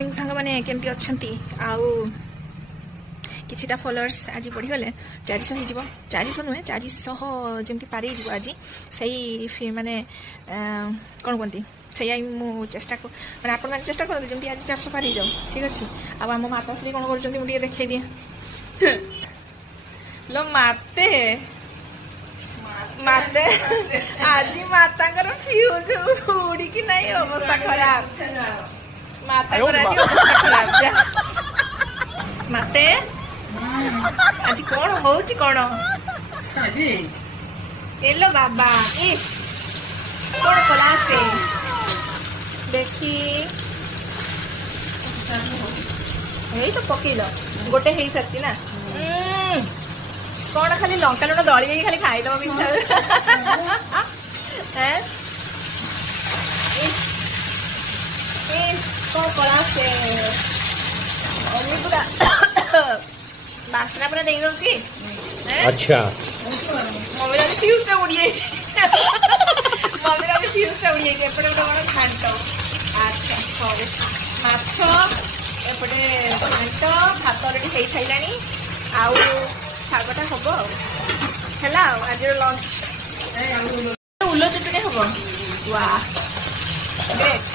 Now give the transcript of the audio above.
सांग मैंने केमती अच्छा आउ किछिटा फॉलोअर्स आज बढ़ीगले 400 हो 400 नुहे 400 जमी पारे आज से माने कौन कहती से मु चेष्टा मैंने आप चेष्टा करते जमी आज 400 पारे जाओ ठीक अच्छे आम माताश्री कौन कर देखे दिए लो माते माते आज माता फ्यूज उड़ी की नहीं अवस्था खराब माता माते आज कौन होची कौन एलो बाबा इस कौन कला से देखी यही तो पकेल गोटे हो सारी ना कौन खाली लंका लुण दली खाली खाईदब कौन कला से पूरा बासना पूरा नहीं दौची अच्छा मम्मी फ्यूज उड़ी मम्मी फ्यूज उड़ी एपटे गोटे कौन घाट अच्छा सॉरी माछ एपटे घाट भात रेडी हो सारा आउ शागटा हम है आज लंच उल चटनी हम वाह देख